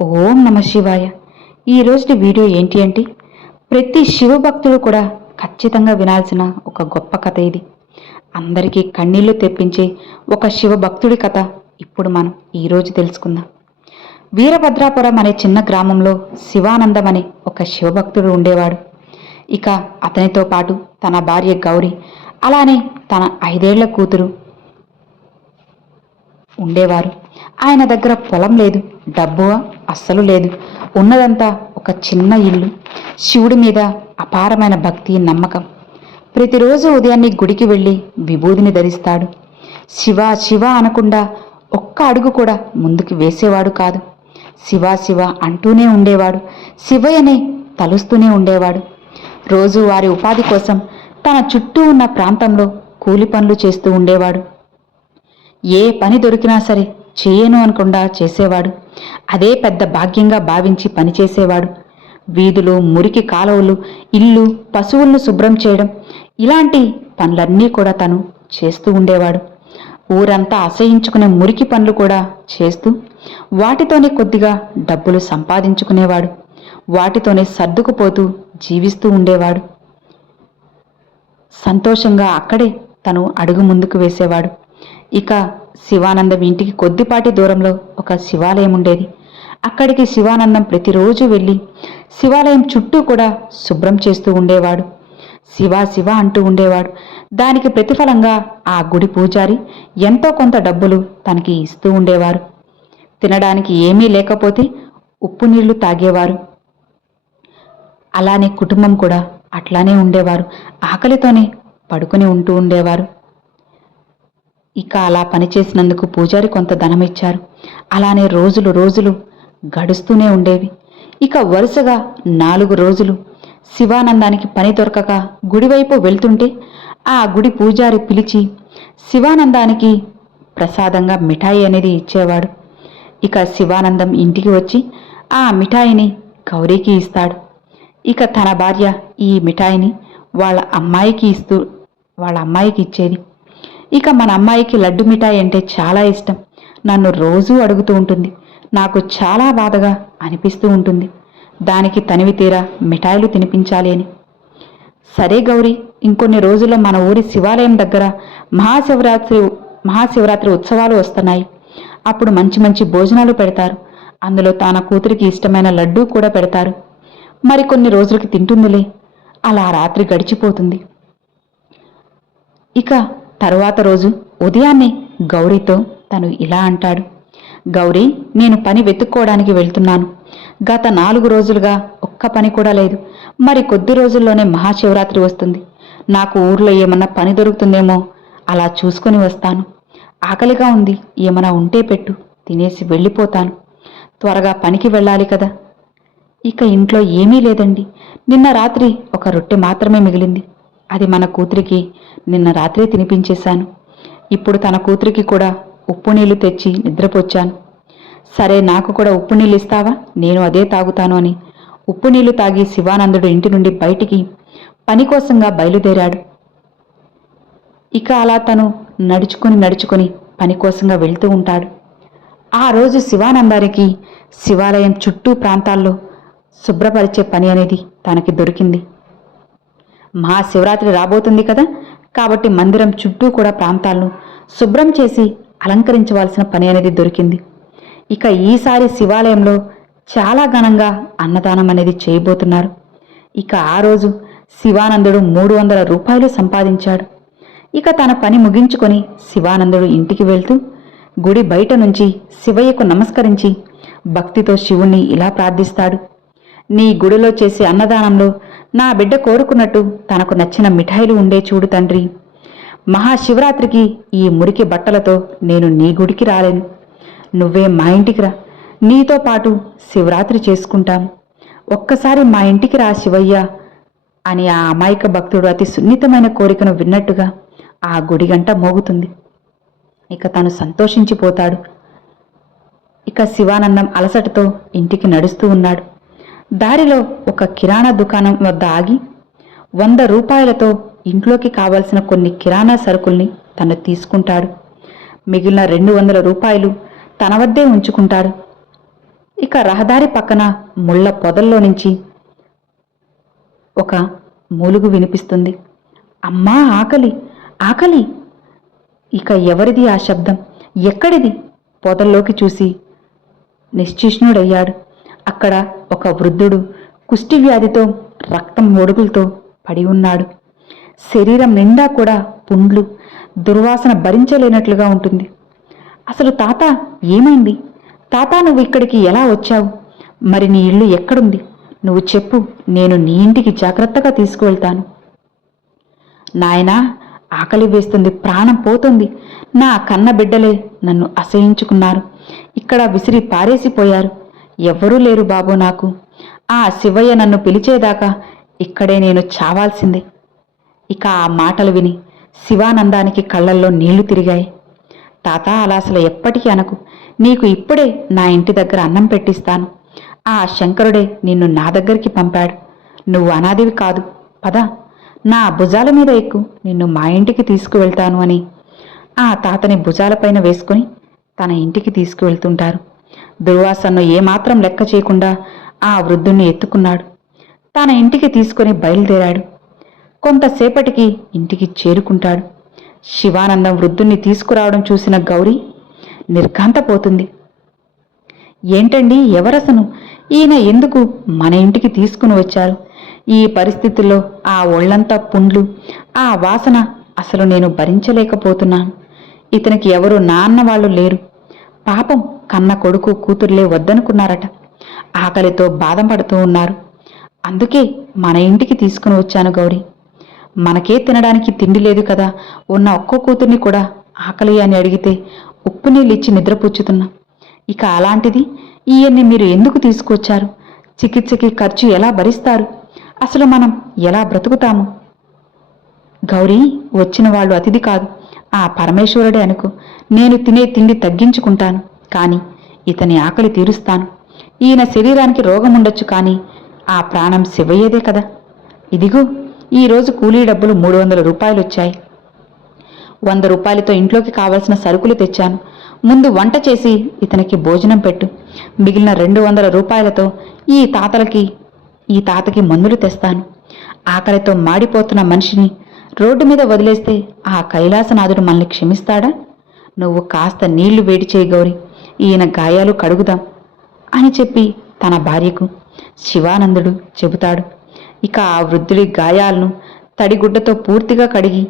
ఓం నమ శివాయ. ఈరోజు వీడియో ఏంటి అంటే ప్రతి శివభక్తుడు కూడా ఖచ్చితంగా వినాల్సిన ఒక గొప్ప కథ ఇది. అందరికీ కన్నీళ్లు తెప్పించే ఒక శివభక్తుడి కథ ఇప్పుడు మనం ఈరోజు తెలుసుకుందాం. వీరభద్రాపురం అనే చిన్న గ్రామంలో శివానందం అనే ఒక శివభక్తుడు ఉండేవాడు. ఇక అతనితో పాటు తన భార్య గౌరీ, అలానే తన 5 ఏళ్ల కూతురు ఉండేవారు. ఆయన దగ్గర పొలం లేదు, డబ్బు అస్సలు లేదు. ఉన్నదంతా ఒక చిన్న ఇల్లు. శివుడి మీద అపారమైన భక్తి, నమ్మకం. ప్రతిరోజు ఉదయాన్నే గుడికి వెళ్ళి విభూదిని ధరిస్తాడు. శివ శివ అనకుండా ఒక్క అడుగు కూడా ముందుకు వేసేవాడు కాదు. శివ శివ అంటూనే ఉండేవాడు. శివయ్యనే తలుస్తూనే ఉండేవాడు. రోజు వారి ఉపాధి కోసం తన చుట్టూ ఉన్న ప్రాంతంలో కూలి పనులు చేస్తూ ఉండేవాడు. ఏ పని దొరికినా సరే చేయను అనకుండా చేసేవాడు. అదే పెద్ద భాగ్యంగా భావించి పనిచేసేవాడు. వీధులు, మురికి కాలువలు, ఇల్లు, పశువులను శుభ్రం చేయడం, ఇలాంటి పనులన్నీ కూడా తను చేస్తూ ఉండేవాడు. ఊరంతా అసహించుకునే మురికి పనులు కూడా చేస్తూ వాటితోనే కొద్దిగా డబ్బులు సంపాదించుకునేవాడు. వాటితోనే సర్దుకుపోతూ జీవిస్తూ ఉండేవాడు. సంతోషంగా అక్కడే తను అడుగు ముందుకు వేసేవాడు. ఇక శివానందం ఇంటికి కొద్దిపాటి దూరంలో ఒక శివాలయం ఉండేది. అక్కడికి శివానందం ప్రతిరోజు వెళ్ళి శివాలయం చుట్టూ కూడా శుభ్రం చేస్తూ ఉండేవాడు. శివ శివ అంటూ ఉండేవాడు. దానికి ప్రతిఫలంగా ఆ గుడి పూజారి ఎంతో కొంత డబ్బులు తనకి ఇస్తూ ఉండేవారు. తినడానికి ఏమీ లేకపోతే ఉప్పు నీళ్లు తాగేవారు. అలానే కుటుంబం కూడా అట్లానే ఉండేవారు. ఆకలితోనే పడుకుని ఉంటూ ఉండేవారు. ఇక అలా పనిచేసినందుకు పూజారి కొంత ధనం ఇచ్చారు. అలానే రోజులు గడుస్తూనే ఉండేవి. ఇక వరుసగా 4 రోజులు శివానందానికి పని దొరకక గుడివైపు వెళ్తుంటే ఆ గుడి పూజారి పిలిచి శివానందానికి ప్రసాదంగా మిఠాయి అనేది ఇచ్చేవాడు. ఇక శివానందం ఇంటికి వచ్చి ఆ మిఠాయిని గౌరీకి ఇస్తాడు. ఇక తన భార్య ఈ మిఠాయిని వాళ్ళ అమ్మాయికి ఇచ్చేది. ఇక మన అమ్మాయికి లడ్డు మిఠాయి అంటే చాలా ఇష్టం. నన్ను రోజూ అడుగుతూ ఉంటుంది. నాకు చాలా బాధగా అనిపిస్తూ ఉంటుంది. దానికి తనివి తీరా మిఠాయిలు తినిపించాలి అని. సరే గౌరీ, ఇంకొన్ని రోజుల్లో మన ఊరి శివాలయం దగ్గర మహాశివరాత్రి ఉత్సవాలు వస్తున్నాయి. అప్పుడు మంచి మంచి భోజనాలు పెడతారు. అందులో తన కూతురికి ఇష్టమైన లడ్డూ కూడా పెడతారు. మరికొన్ని రోజులకి తింటుందిలే. అలా రాత్రి గడిచిపోతుంది. ఇక తరువాత రోజు ఉదయాన్నే గౌరీతో తను ఇలా అంటాడు. గౌరీ, నేను పని వెతుక్కోవడానికి వెళ్తున్నాను. గత 4 రోజులుగా ఒక్క పని కూడా లేదు. మరి కొద్ది రోజుల్లోనే మహాశివరాత్రి వస్తుంది. నాకు ఊర్లో ఏమన్నా పని దొరుకుతుందేమో, అలా చూసుకొని వస్తాను. ఆకలిగా ఉంది, ఏమన్నా ఉంటే పెట్టు, తినేసి వెళ్ళిపోతాను. త్వరగా పనికి వెళ్ళాలి కదా. ఇక ఇంట్లో ఏమీ లేదండి. నిన్న రాత్రి ఒక రొట్టె మాత్రమే మిగిలింది. అది మన కూతురికి నిన్న రాత్రే తినిపించేశాను. ఇప్పుడు తన కూతురికి కూడా ఉప్పు నీళ్లు తెచ్చి నిద్రపోచ్చాను. సరే, నాకు కూడా ఉప్పు నీళ్ళు ఇస్తావా? నేను అదే తాగుతాను అని ఉప్పు నీళ్లు తాగి శివానందుడు ఇంటి నుండి బయటికి పని కోసంగా బయలుదేరాడు. ఇక అలా తను నడుచుకుని పని కోసంగా వెళ్తూ ఉంటాడు. ఆ రోజు శివానందానికి శివాలయం చుట్టూ ప్రాంతాల్లో శుభ్రపరిచే పని అనేది తనకి దొరికింది. మహాశివరాత్రి రాబోతుంది కదా, కాబట్టి మందిరం చుట్టూ కూడా ప్రాంతాలను శుభ్రం చేసి అలంకరించవలసిన పని అనేది దొరికింది. ఇక ఈసారి శివాలయంలో చాలా ఘనంగా అన్నదానం అనేది చేయబోతున్నారు. ఇక ఆ రోజు శివానందుడు 300 రూపాయలు సంపాదించాడు. ఇక తన పని ముగించుకొని శివానందుడు ఇంటికి వెళ్తూ గుడి బయట నుంచి శివయ్యకు నమస్కరించి భక్తితో శివుణ్ణి ఇలా ప్రార్థిస్తాడు. నీ గుడిలో చేసే అన్నదానంలో నా బిడ్డ కోరుకున్నట్టు తనకు నచ్చిన మిఠాయిలు ఉండే చూడు తండ్రి. మహాశివరాత్రికి ఈ మురికి బట్టలతో నేను నీ గుడికి రాలేను. నువ్వే మా ఇంటికి రా. నీతో పాటు శివరాత్రి చేసుకుంటాం. ఒక్కసారి మా ఇంటికి రా శివయ్య అని ఆ అమాయక భక్తుడు అతి సున్నితమైన కోరికను విన్నట్టుగా ఆ గుడి గంట మోగుతుంది. ఇక తను సంతోషించిపోతాడు. ఇక శివానందం అలసటతో ఇంటికి నడుస్తూ ఉన్నాడు. దారిలో ఒక కిరాణా దుకాణం వద్ద ఆగి 100 రూపాయలతో ఇంట్లోకి కావలసిన కొన్ని కిరాణా సరుకుల్ని తను తీసుకుంటాడు. మిగిలిన 200 రూపాయలు తన వద్దే ఉంచుకుంటాడు. ఇక రహదారి పక్కన ముళ్ళ పొదల్లో నుంచి ఒక మూలుగు వినిపిస్తుంది. అమ్మా, ఆకలి, ఆకలి! ఇక ఎవరిది ఆ శబ్దం? ఎక్కడిది? పొదల్లోకి చూసి నిశ్చేష్ణుడయ్యాడు. అక్కడ ఒక వృద్ధుడు కుష్టి వ్యాధితో రక్తం ఒడుగులతో పడి ఉన్నాడు. శరీరం నిండా కూడా పుండ్లు, దుర్వాసన భరించలేనట్లుగా ఉంటుంది. అసలు తాత, ఏమైంది? తాత, నువ్వు ఇక్కడికి ఎలా వచ్చావు? మరి నీ ఇల్లు ఎక్కడుంది? నువ్వు చెప్పు, నేను నీ ఇంటికి జాగ్రత్తగా తీసుకువెళ్తాను. నాయనా, ఆకలి వేస్తుంది, ప్రాణం పోతుంది. నా కన్న బిడ్డలే నన్ను అసహించుకున్నారు. ఇక్కడ విసిరి పారేసిపోయారు. ఎవ్వరూ లేరు బాబు నాకు. ఆ శివయ్య నన్ను పిలిచేదాకా ఇక్కడే నేను చావాల్సిందే. ఇక ఆ మాటలు విని శివానందానికి కళ్ళల్లో నీళ్లు తిరిగాయి. తాత, అలా అసలు ఎప్పటికీ అనకు. నీకు ఇప్పుడే నా ఇంటి దగ్గర అన్నం పెట్టిస్తాను. ఆ శంకరుడే నిన్ను నా దగ్గరికి పంపాడు. నువ్వు అనాదివి కాదు. పద, నా భుజాల మీద ఎక్కు, నిన్ను మా ఇంటికి తీసుకువెళ్తాను అని ఆ తాతని భుజాలపైన వేసుకుని తన ఇంటికి తీసుకువెళ్తుంటారు. దుర్వాసనను ఏమాత్రం లెక్క చేయకుండా ఆ వృద్ధుణ్ణి ఎత్తుకున్నాడు. తన ఇంటికి తీసుకుని బయలుదేరాడు. కొంతసేపటికి ఇంటికి చేరుకుంటాడు. శివానందం వృద్ధుణ్ణి తీసుకురావడం చూసిన గౌరీ నిర్ఘాంతపోతుంది. ఏంటండి, ఎవరసను? ఈయన ఎందుకు మన ఇంటికి తీసుకుని వచ్చారు? ఈ పరిస్థితుల్లో ఆ ఒళ్లంతా పుండ్లు, ఆ వాసన అసలు నేను భరించలేకపోతున్నాను. ఇతనికి ఎవరు నాన్న వాళ్ళు లేరు. పాపం, కన్న కొడుకు కూతుర్లే వద్దనుకున్నారట. ఆకలితో బాధపడుతూ ఉన్నారు. అందుకే మన ఇంటికి తీసుకుని వచ్చాను గౌరీ. మనకే తినడానికి తిండి లేదు కదా, ఉన్న ఒక్కో కూతుర్ని కూడా ఆకలి అని అడిగితే ఉప్పు నీళ్ళిచ్చి నిద్రపుచ్చుతున్నా. ఇక అలాంటిది ఈయన్ని మీరు ఎందుకు తీసుకొచ్చారు? చికిత్సకి ఖర్చు ఎలా భరిస్తారు? అసలు మనం ఎలా బ్రతుకుతాము? గౌరీ, వచ్చిన వాళ్ళు అతిథి కాదు, ఆ పరమేశ్వరుడే అనుకో. నేను తినే తిండి తగ్గించుకుంటాను, కానీ ఇతని ఆకలి తీరుస్తాను. ఈయన శరీరానికి రోగం ఉండొచ్చు, కానీ ఆ ప్రాణం శివయ్యేదే కదా. ఇదిగో, ఈరోజు కూలీ డబ్బులు 300 రూపాయలు వచ్చాయి. 100 రూపాయలతో ఇంట్లోకి కావలసిన సరుకులు తెచ్చాను. ముందు వంట చేసి ఇతనికి భోజనం పెట్టు. మిగిలిన 200 రూపాయలతో ఈ తాతకి మందులు తెస్తాను. ఆకలితో మాడిపోతున్న మనిషిని రోడ్డు మీద వదిలేస్తే ఆ కైలాసనాథుడు మనల్ని క్షమిస్తాడా? నువ్వు కాస్త నీళ్లు వేడి చేయి గౌరీ, ఈయన గాయాలు కడుగుదాం అని చెప్పి తన భార్యకు శివానందుడు చెబుతాడు. ఇక ఆ వృద్ధుడి గాయాలను తడిగుడ్డతో పూర్తిగా కడిగి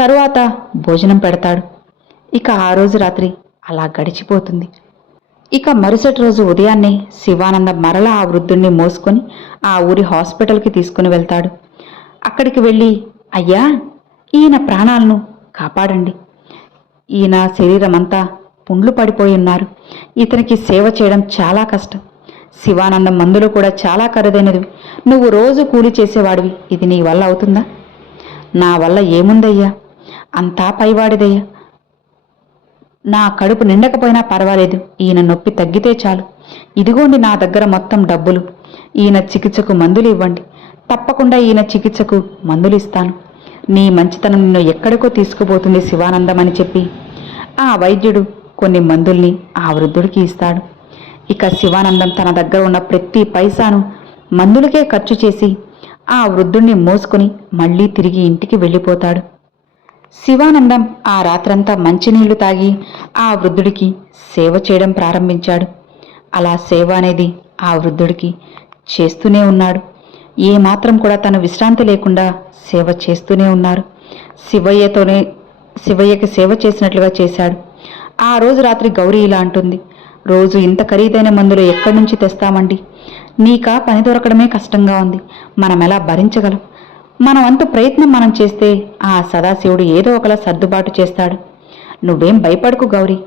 తరువాత భోజనం పెడతాడు. ఇక ఆ రోజు రాత్రి అలా గడిచిపోతుంది. ఇక మరుసటి రోజు ఉదయాన్నే శివానంద మరలా ఆ వృద్ధుణ్ణి మోసుకొని ఆ ఊరి హాస్పిటల్కి తీసుకుని వెళ్తాడు. అక్కడికి వెళ్ళి, అయ్యా, ఈయన ప్రాణాలను కాపాడండి. ఈయన శరీరమంతా పుండ్లు పడిపోయి ఉన్నారు. ఇతనికి సేవ చేయడం చాలా కష్టం. శివానందం మందులు కూడా చాలా ఖరీదైనవి. నువ్వు రోజు కూలి చేసేవాడివి, ఇది నీ వల్ల అవుతుందా? నా వల్ల ఏముందయ్యా, అంతా పైవాడిదయ్యా. నా కడుపు నిండకపోయినా పర్వాలేదు, ఈయన నొప్పి తగ్గితే చాలు. ఇదిగోండి నా దగ్గర మొత్తం డబ్బులు. ఈయన చికిత్సకు మందులు ఇవ్వండి. తప్పకుండా ఈయన చికిత్సకు మందులు ఇస్తాను. నీ మంచితనం నిన్ను ఎక్కడికో తీసుకుపోతుంది శివానందం అని చెప్పి ఆ వైద్యుడు కొన్ని మందుల్ని ఆ వృద్ధుడికి ఇస్తాడు. ఇక శివానందం తన దగ్గర ఉన్న ప్రతి పైసాను మందులకే ఖర్చు చేసి ఆ వృద్ధుణ్ణి మోసుకుని మళ్లీ తిరిగి ఇంటికి వెళ్ళిపోతాడు. శివానందం ఆ రాత్రంతా మంచినీళ్లు తాగి ఆ వృద్ధుడికి సేవ చేయడం ప్రారంభించాడు. అలా సేవ అనేది ఆ వృద్ధుడికి చేస్తూనే ఉన్నాడు. ఏమాత్రం కూడా తను విశ్రాంతి లేకుండా సేవ చేస్తూనే ఉన్నారు. శివయ్యకి సేవ చేసినట్లుగా చేశాడు. ఆ రోజు రాత్రి గౌరీ ఇలా అంటుంది, రోజు ఇంత ఖరీదైన మందులు ఎక్కడి నుంచి తెస్తామండి? నీకా పని దొరకడమే కష్టంగా ఉంది. మనం ఎలా భరించగలం? మన వంతు ప్రయత్నం మనం చేస్తే ఆ సదాశివుడు ఏదో ఒకలా సర్దుబాటు చేస్తాడు. నువ్వేం భయపడకు గౌరీ.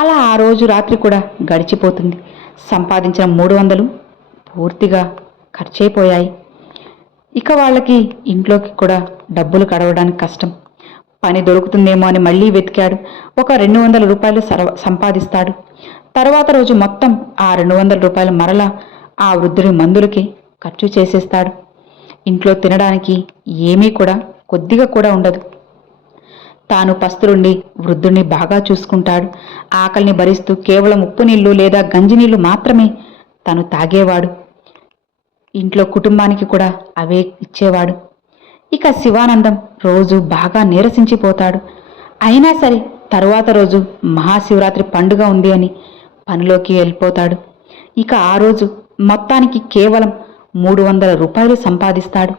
అలా ఆ రోజు రాత్రి కూడా గడిచిపోతుంది. సంపాదించిన 300 పూర్తిగా ఖర్చయిపోయాయి. ఇక వాళ్ళకి ఇంట్లోకి కూడా డబ్బులు కడవడానికి కష్టం. పని దొరుకుతుందేమో అని మళ్లీ వెతికాడు. ఒక 200 రూపాయలు సంపాదిస్తాడు. తర్వాత రోజు మొత్తం ఆ 200 రూపాయలు మరలా ఆ వృద్ధుడి మందులకి ఖర్చు చేసేస్తాడు. ఇంట్లో తినడానికి ఏమీ కూడా కొద్దిగా కూడా ఉండదు. తాను పస్తులుండి వృద్ధుణ్ణి బాగా చూసుకుంటాడు. ఆకలిని భరిస్తూ కేవలం ఉప్పు నీళ్లు లేదా గంజినీళ్లు మాత్రమే తను తాగేవాడు. ఇంట్లో కుటుంబానికి కూడా అవే ఇచ్చేవాడు. ఇక శివానందం రోజు బాగా నీరసించిపోతాడు. అయినా సరే తరువాత రోజు మహాశివరాత్రి పండుగ ఉంది అని పనిలోకి వెళ్ళిపోతాడు. ఇక ఆ రోజు మొత్తానికి కేవలం 300 రూపాయలు సంపాదిస్తాడు.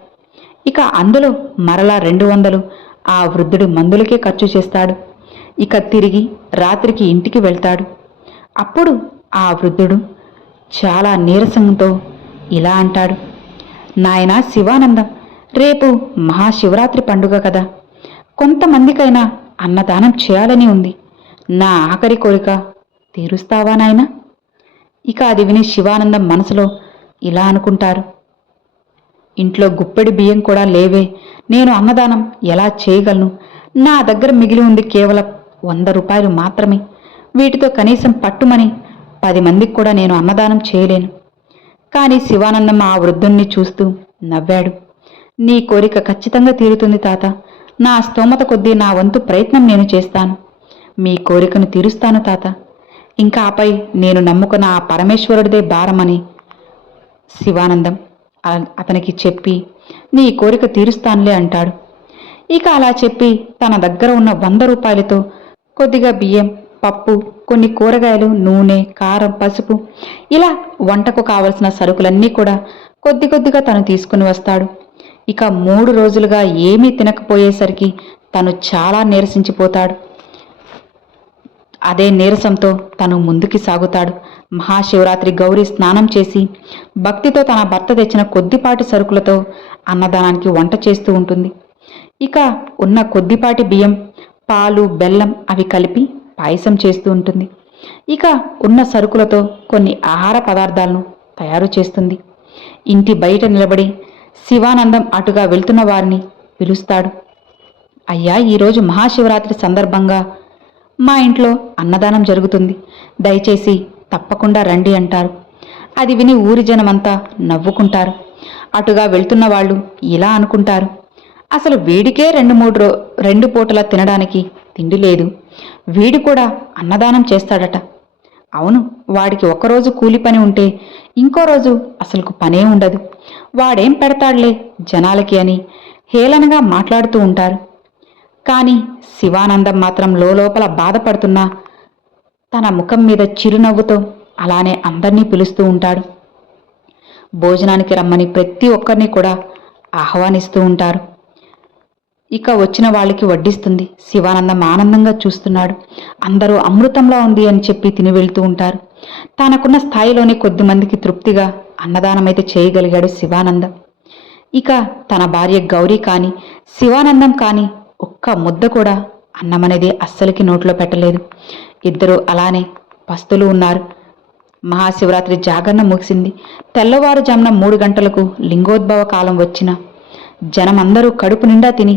ఇక అందులో మరలా 200 ఆ వృద్ధుడి మందులకే ఖర్చు చేస్తాడు. ఇక తిరిగి రాత్రికి ఇంటికి వెళ్తాడు. అప్పుడు ఆ వృద్ధుడు చాలా నీరసంతో ఇలా అంటాడు, నాయనా శివానందం, రేపు మహాశివరాత్రి పండుగ కదా, కొంతమందికైనా అన్నదానం చేయాలని ఉంది. నా ఆఖరి కోరిక తీరుస్తావా నాయనా? ఇక అది విని శివానందం మనసులో ఇలా అనుకుంటారు, ఇంట్లో గుప్పెడి బియ్యం కూడా లేవే, నేను అన్నదానం ఎలా చేయగలను? నా దగ్గర మిగిలి ఉంది కేవలం 100 రూపాయలు మాత్రమే. వీటితో కనీసం పట్టుమని 10 మందికి కూడా నేను అన్నదానం చేయలేను. కానీ శివానందం ఆ వృద్ధుణ్ణి చూస్తూ నవ్వాడు. నీ కోరిక ఖచ్చితంగా తీరుతుంది తాత. నా స్తోమత కొద్దీ నా వంతు ప్రయత్నం నేను చేస్తాను. మీ కోరికను తీరుస్తాను తాత. ఇంకా ఆపై నేను నమ్ముకున్న ఆ పరమేశ్వరుడిదే భారమని శివానందం అతనికి చెప్పి నీ కోరిక తీరుస్తానులే అంటాడు. ఇక అలా చెప్పి తన దగ్గర ఉన్న 100 రూపాయలతో కొద్దిగా బియ్యం, పప్పు, కొన్ని కూరగాయలు, నూనె, కారం, పసుపు ఇలా వంటకు కావలసిన సరుకులన్నీ కూడా కొద్ది కొద్దిగా తను తీసుకుని వస్తాడు. ఇక 3 రోజులుగా ఏమీ తినకపోయేసరికి తను చాలా నీరసించిపోతాడు. అదే నీరసంతో తను ముందుకి సాగుతాడు. మహాశివరాత్రి గౌరీ స్నానం చేసి భక్తితో తన భర్త తెచ్చిన కొద్దిపాటి సరుకులతో అన్నదానానికి వంట చేస్తూ ఉంటుంది. ఇక ఉన్న కొద్దిపాటి బియ్యం, పాలు, బెల్లం అవి కలిపి పాయసం చేస్తూ ఉంటుంది. ఇక ఉన్న సరుకులతో కొన్ని ఆహార పదార్థాలను తయారు చేస్తుంది. ఇంటి బయట నిలబడి శివానందం అటుగా వెళ్తున్న వారిని పిలుస్తాడు. అయ్యా, ఈరోజు మహాశివరాత్రి సందర్భంగా మా ఇంట్లో అన్నదానం జరుగుతుంది, దయచేసి తప్పకుండా రండి అంటారు. అది విని ఊరి జనమంతా నవ్వుకుంటారు. అటుగా వెళ్తున్న వాళ్ళు ఇలా అనుకుంటారు, అసలు వీడికే 2 పూటల తినడానికి తిండి లేదు, వీడు కూడా అన్నదానం చేస్తాడట. అవును, వాడికి ఒకరోజు కూలి పని ఉంటే ఇంకో రోజు అసలుకు పనే ఉండదు, వాడేం పెడతాడులే జనాలకి అని హేళనగా మాట్లాడుతూ ఉంటారు. కానీ శివానందం మాత్రం లోపల బాధపడుతున్నా తన ముఖం మీద చిరునవ్వుతో అలానే అందర్నీ పిలుస్తూ ఉంటాడు. భోజనానికి రమ్మని ప్రతి ఒక్కరిని కూడా ఆహ్వానిస్తూ ఉంటారు. ఇక వచ్చిన వాళ్ళకి వడ్డిస్తుంది. శివానందం ఆనందంగా చూస్తున్నాడు. అందరూ అమృతంలా ఉంది అని చెప్పి తిని వెళ్తూ ఉంటారు. తనకున్న స్థాయిలోనే కొద్దిమందికి తృప్తిగా అన్నదానమైతే చేయగలిగాడు శివానందం. ఇక తన భార్య గౌరీ కానీ శివానందం కానీ ఒక్క ముద్ద కూడా అన్నమనేది అస్సలకి నోట్లో పెట్టలేదు. ఇద్దరూ అలానే పస్తులు ఉన్నారు. మహాశివరాత్రి జాగరణ ముగిసింది. తెల్లవారుజామున 3 గంటలకు లింగోద్భవ కాలం వచ్చిన జనమందరూ కడుపు నిండా తిని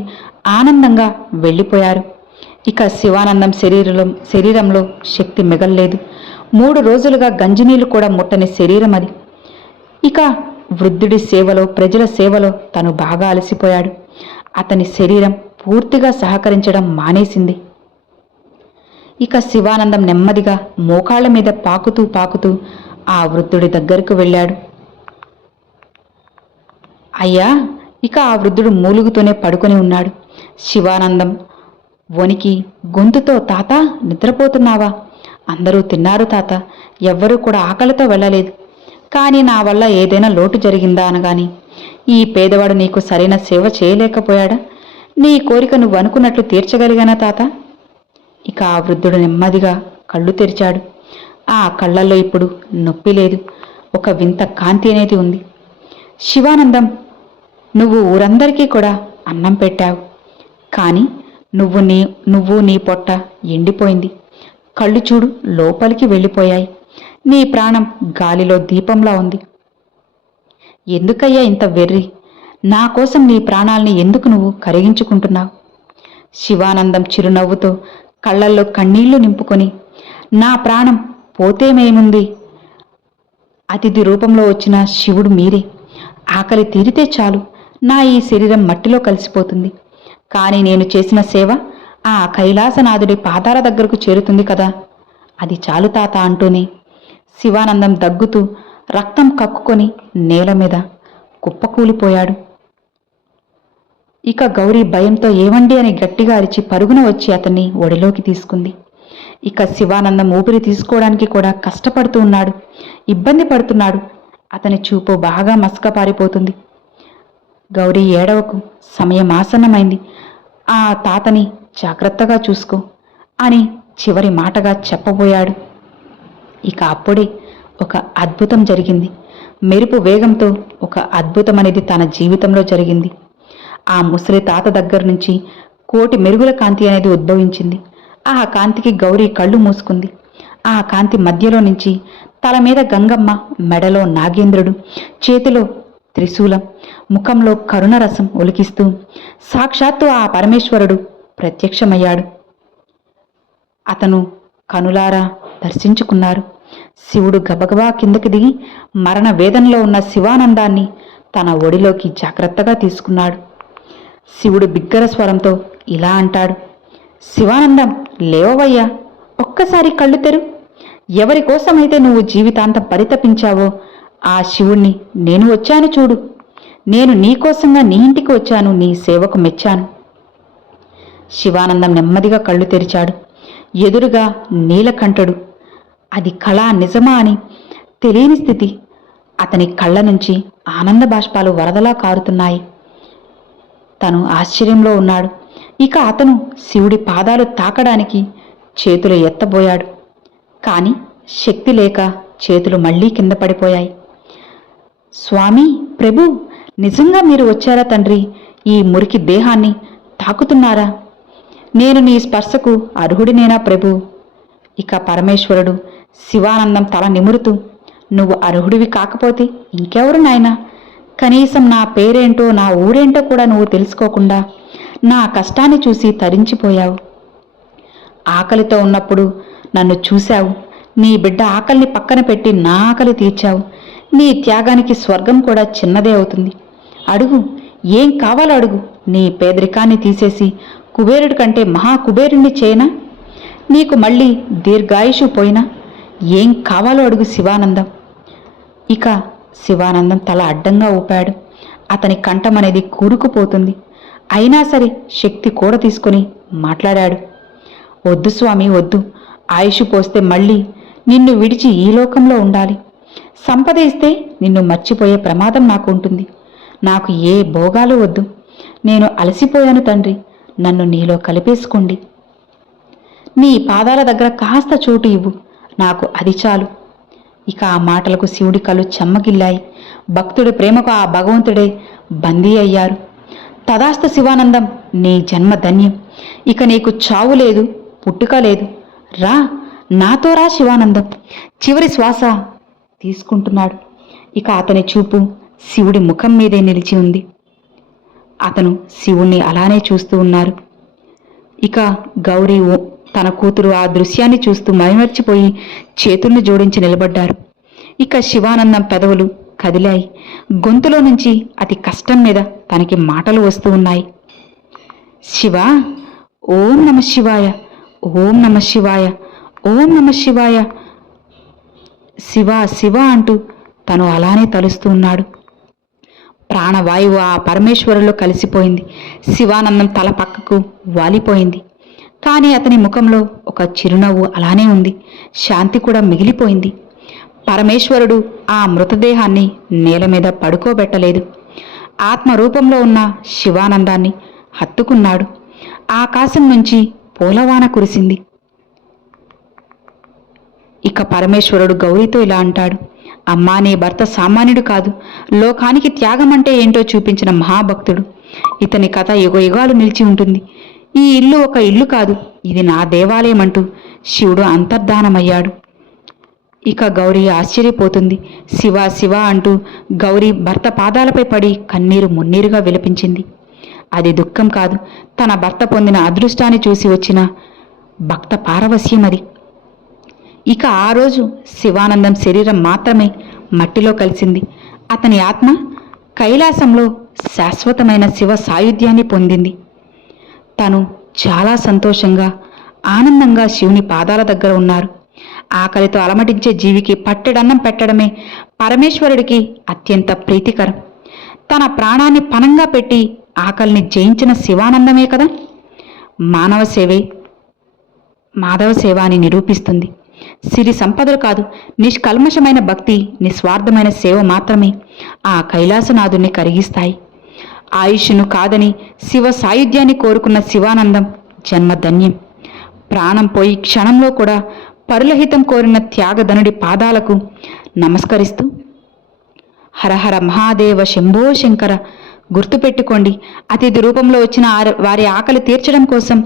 ఆనందంగా వెళ్ళిపోయారు. ఇక శివానందం శరీరంలో శక్తి మిగల్లేదు. 3 రోజులుగా గంజినీళ్లు కూడా ముట్టని శరీరం అది. ఇక వృద్ధుడి సేవలో, ప్రజల సేవలో తను బాగా అలసిపోయాడు. అతని శరీరం పూర్తిగా సహకరించడం మానేసింది. ఇక శివానందం నెమ్మదిగా మోకాళ్ల మీద పాకుతూ ఆ వృద్ధుడి దగ్గరకు వెళ్ళాడు. అయ్యా, ఇక ఆ వృద్ధుడు మూలుగుతూనే పడుకొని ఉన్నాడు. శివానందం వణికి గొంతుతో, తాత నిద్రపోతున్నావా? అందరూ తిన్నారు తాత, ఎవ్వరూ కూడా ఆకలితో వెళ్ళలేదు. కానీ నా వల్ల ఏదైనా లోటు జరిగిందా అనగాని ఈ పేదవాడు నీకు సరైన సేవ చేయలేకపోయాడా? నీ కోరిక నువ్వు అనుకున్నట్లు తీర్చగలిగానా తాత? ఇక ఆ వృద్ధుడు నెమ్మదిగా కళ్ళు తెరిచాడు. ఆ కళ్ళల్లో ఇప్పుడు నొప్పి లేదు, ఒక వింత కాంతి అనేది ఉంది. శివానందం, నువ్వు ఊరందరికీ కూడా అన్నం పెట్టావు, కానీ నువ్వు నీ పొట్ట ఎండిపోయింది. కళ్ళు చూడు, లోపలికి వెళ్ళిపోయాయి. నీ ప్రాణం గాలిలో దీపంలా ఉంది. ఎందుకయ్యా ఇంత వెర్రి? నా కోసం నీ ప్రాణాల్ని ఎందుకు నువ్వు కరిగించుకుంటున్నావు? శివానందం చిరునవ్వుతో కళ్ళల్లో కన్నీళ్లు నింపుకొని, నా ప్రాణం పోతేమేముంది, అతిథి రూపంలో వచ్చిన శివుడు మీరే. ఆకలి తీరితే చాలు, నా ఈ శరీరం మట్టిలో కలిసిపోతుంది. కానీ నేను చేసిన సేవ ఆ కైలాసనాథుడి పాదాల దగ్గరకు చేరుతుంది కదా, అది చాలు తాత అంటూనే శివానందం దగ్గుతూ రక్తం కక్కుకొని నేల మీద కుప్పకూలిపోయాడు. ఇక గౌరీ భయంతో ఏమండి అని గట్టిగా అరిచి పరుగున వచ్చి అతన్ని ఒడిలోకి తీసుకుంది. ఇక శివానందం ఊపిరి తీసుకోవడానికి కూడా కష్టపడుతూ ఉన్నాడు, ఇబ్బంది పడుతున్నాడు. అతని చూపు బాగా మసకపారిపోతుంది. గౌరీ ఏడవకు, సమయం ఆసన్నమైంది, ఆ తాతని జాగ్రత్తగా చూసుకో అని చివరి మాటగా చెప్పబోయాడు. ఇక అప్పుడే ఒక అద్భుతం జరిగింది. మెరుపు వేగంతో ఒక అద్భుతమనేది తన జీవితంలో జరిగింది. ఆ ముసలి తాత దగ్గర నుంచి కోటి మెరుగుల కాంతి అనేది ఉద్భవించింది. ఆ కాంతికి గౌరీ కళ్ళు మూసుకుంది. ఆ కాంతి మధ్యలో నుంచి తల మీద గంగమ్మ, మెడలో నాగేంద్రుడు, చేతిలో త్రిశూలం, ముఖంలో కరుణరసం ఒలికిస్తూ సాక్షాత్తు ఆ పరమేశ్వరుడు ప్రత్యక్షమయ్యాడు. అతను కనులారా దర్శించుకున్నారు. శివుడు గబగబా కిందకి దిగి మరణ వేదనలో ఉన్న శివానందాన్ని తన ఒడిలోకి జాగ్రత్తగా తీసుకున్నాడు. శివుడు బిగ్గర స్వరంతో ఇలా అంటాడు, శివానందం, లేవవయ్యా, ఒక్కసారి కళ్ళు తెరు. ఎవరి కోసమైతే నువ్వు జీవితాంతం పరితపించావో ఆ శివుణ్ణి నేను వచ్చాను చూడు. నేను నీకోసంగా నీ ఇంటికి వచ్చాను, నీ సేవకు మెచ్చాను. శివానందం నెమ్మదిగా కళ్ళు తెరిచాడు. ఎదురుగా నీలకంఠుడు. అది కళ నిజమా అని తెలియని స్థితి. అతని కళ్ళ నుంచి ఆనంద బాష్పాలు వరదలా కారుతున్నాయి. తను ఆశ్చర్యంలో ఉన్నాడు. ఇక అతను శివుడి పాదాలు తాకడానికి చేతులు ఎత్తబోయాడు. కాని శక్తి లేక చేతులు మళ్లీ కింద పడిపోయాయి. స్వామి, ప్రభు, నిజంగా మీరు వచ్చారా తండ్రి? ఈ మురికి దేహాన్ని తాకుతున్నారా? నేను నీ స్పర్శకు అర్హుడినేనా ప్రభు? ఇక పరమేశ్వరుడు శివానందం తల నిమురుతూ, నువ్వు అర్హుడివి కాకపోతే ఇంకెవరు నాయనా? కనీసం నా పేరేంటో నా ఊరేంటో కూడా నువ్వు తెలుసుకోకుండా నా కష్టాన్ని చూసి తరించిపోయావు. ఆకలితో ఉన్నప్పుడు నన్ను చూశావు. నీ బిడ్డ ఆకలిని పక్కన పెట్టి నా ఆకలి తీర్చావు. నీ త్యాగానికి స్వర్గం కూడా చిన్నదే అవుతుంది. అడుగు, ఏం కావాలో అడుగు. నీ పేదరికాన్ని తీసేసి కుబేరుడి కంటే మహాకుబేరుణ్ణి చేయనా? నీకు మళ్ళీ దీర్ఘాయుషు పోయినా? ఏం కావాలో అడుగు శివానందం. ఇక శివానందం తల అడ్డంగా ఊపాడు. అతని కంఠం అనేది కూరుకుపోతుంది. అయినా సరే శక్తి కూడా తీసుకొని మాట్లాడాడు. వద్దు స్వామి, వద్దు. ఆయుష్ పోస్తే మళ్ళీ నిన్ను విడిచి ఈ లోకంలో ఉండాలి. సంపద ఇస్తే నిన్ను మర్చిపోయే ప్రమాదం నాకు ఉంటుంది. నాకు ఏ భోగాలు వద్దు. నేను అలసిపోయాను తండ్రి, నన్ను నీలో కలిపేసుకోండి. నీ పాదాల దగ్గర కాస్త చోటు ఇవ్వు, నాకు అది చాలు. ఇక ఆ మాటలకు శివుడి కళ్ళు చెమ్మగిల్లాయి. భక్తుడి ప్రేమకు ఆ భగవంతుడే బందీ అయ్యారు. తదాస్తు శివానందం, నీ జన్మ ధన్యం. ఇక నీకు చావు లేదు, పుట్టుక లేదు. రా, నాతో రా శివానందం. చివరి శ్వాస తీసుకుంటున్నాడు. ఇక అతని చూపు శివుడి ముఖం మీదే నిలిచి ఉంది. అతను శివుణ్ణి అలానే చూస్తూ ఉన్నారు. ఇక గౌరీ తన కూతురు ఆ దృశ్యాన్ని చూస్తూ మైమర్చిపోయి చేతుల్ని జోడించి నిలబడ్డారు. ఇక శివానందం పెదవులు కదిలాయి. గొంతులో నుంచి అతి కష్టం మీద తనకి మాటలు వస్తూ ఉన్నాయి. శివ, ఓం నమ శివాయ, ఓం నమ శివాయ, ఓం నమ శివాయ. శివ శివ అంటూ తను అలానే తలుస్తూ ఉన్నాడు. ప్రాణవాయువు ఆ పరమేశ్వరులో కలిసిపోయింది. శివానందం తల పక్కకు వాలిపోయింది. కానీ అతని ముఖంలో ఒక చిరునవ్వు అలానే ఉంది. శాంతి కూడా మిగిలిపోయింది. పరమేశ్వరుడు ఆ మృతదేహాన్ని నేల మీద పడుకోబెట్టలేదు. ఆత్మరూపంలో ఉన్న శివానందాన్ని హత్తుకున్నాడు. ఆకాశం నుంచి పూలవాన కురిసింది. ఇక పరమేశ్వరుడు గౌరీతో ఇలా అంటాడు, అమ్మా, నీ భర్త సామాన్యుడు కాదు. లోకానికి త్యాగం అంటే ఏంటో చూపించిన మహాభక్తుడు. ఇతని కథ యుగయుగాలు నిలిచి ఉంటుంది. ఈ ఇల్లు ఒక ఇల్లు కాదు, ఇది నా దేవాలయం అంటూ శివుడు అంతర్ధానమయ్యాడు. ఇక గౌరీ ఆశ్చర్యపోతుంది. శివ శివ అంటూ గౌరీ భర్త పాదాలపై పడి కన్నీరు మున్నీరుగా విలపించింది. అది దుఃఖం కాదు, తన భర్త పొందిన అదృష్టాన్ని చూసి వచ్చిన భక్త పారవస్యం అది. ఇక ఆ రోజు శివానందం శరీరం మాత్రమే మట్టిలో కలిసింది. అతని ఆత్మ కైలాసంలో శాశ్వతమైన శివ సాయుధ్యాన్ని పొందింది. తను చాలా సంతోషంగా ఆనందంగా శివుని పాదాల దగ్గర ఉన్నారు. ఆకలితో అలమటించే జీవికి పట్టెడన్నం పెట్టడమే పరమేశ్వరుడికి అత్యంత ప్రీతికరం. తన ప్రాణాన్ని పణంగా పెట్టి ఆకలిని జయించిన శివానందమే కదా మానవ సేవే మాధవ సేవ అని నిరూపిస్తుంది. సిరి సంపదలు కాదు, నిష్కల్మషమైన భక్తి, నిస్వార్థమైన సేవ మాత్రమే ఆ కైలాసనాథుణ్ణి కరిగిస్తాయి. ఆయుష్ను కాదని శివ సాయుధ్యాన్ని కోరుకున్న శివానందం జన్మధన్యం. ప్రాణం పోయి క్షణంలో కూడా పరులహితం కోరిన త్యాగధనుడి పాదాలకు నమస్కరిస్తూ హరహర మహాదేవ శంభో శంకర. గుర్తుపెట్టుకోండి, అతిథి రూపంలో వచ్చిన వారి ఆకలి తీర్చడం కోసం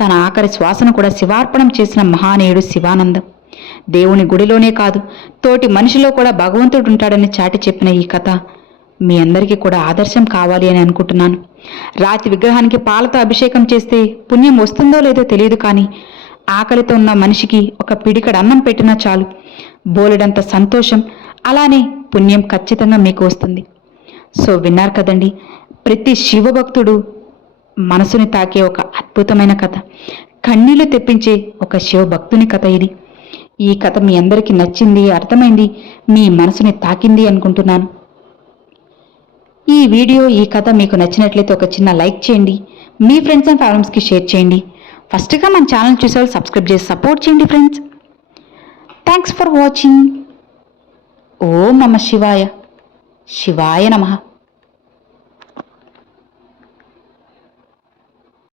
తన ఆఖరి శ్వాసను కూడా శివార్పణం చేసిన మహానీయుడు శివానందం. దేవుని గుడిలోనే కాదు, తోటి మనిషిలో కూడా భగవంతుడు ఉంటాడని చాటి చెప్పిన ఈ కథ మీ అందరికీ కూడా ఆదర్శం కావాలి అని అనుకుంటున్నాను. రాతి విగ్రహానికి పాలతో అభిషేకం చేస్తే పుణ్యం వస్తుందో లేదో తెలియదు, కానీ ఆకలితో ఉన్న మనిషికి ఒక పిడికడ అన్నం పెట్టినా చాలు, బోలెడంత సంతోషం, అలానే పుణ్యం ఖచ్చితంగా మీకు వస్తుంది. సో విన్నారు కదండి, ప్రతి శివభక్తుడు మనసుని తాకే ఒక అద్భుతమైన కథ, కన్నీళ్లు తెప్పించే ఒక శివభక్తుని కథ ఇది. ఈ కథ మీ అందరికీ నచ్చింది, అర్థమైంది, మీ మనసుని తాకింది అనుకుంటున్నాను. ఈ కథ మీకు నచ్చినట్లయితే ఒక చిన్న లైక్ చేయండి, మీ ఫ్రెండ్స్ అండ్ ఫ్యామిలీస్కి షేర్ చేయండి. ఫస్ట్గా మన ఛానల్ చూసేవాళ్ళు సబ్స్క్రైబ్ చేసి సపోర్ట్ చేయండి ఫ్రెండ్స్. Thanks for watching. ఓం నమః శివాయ. శివాయ నమః.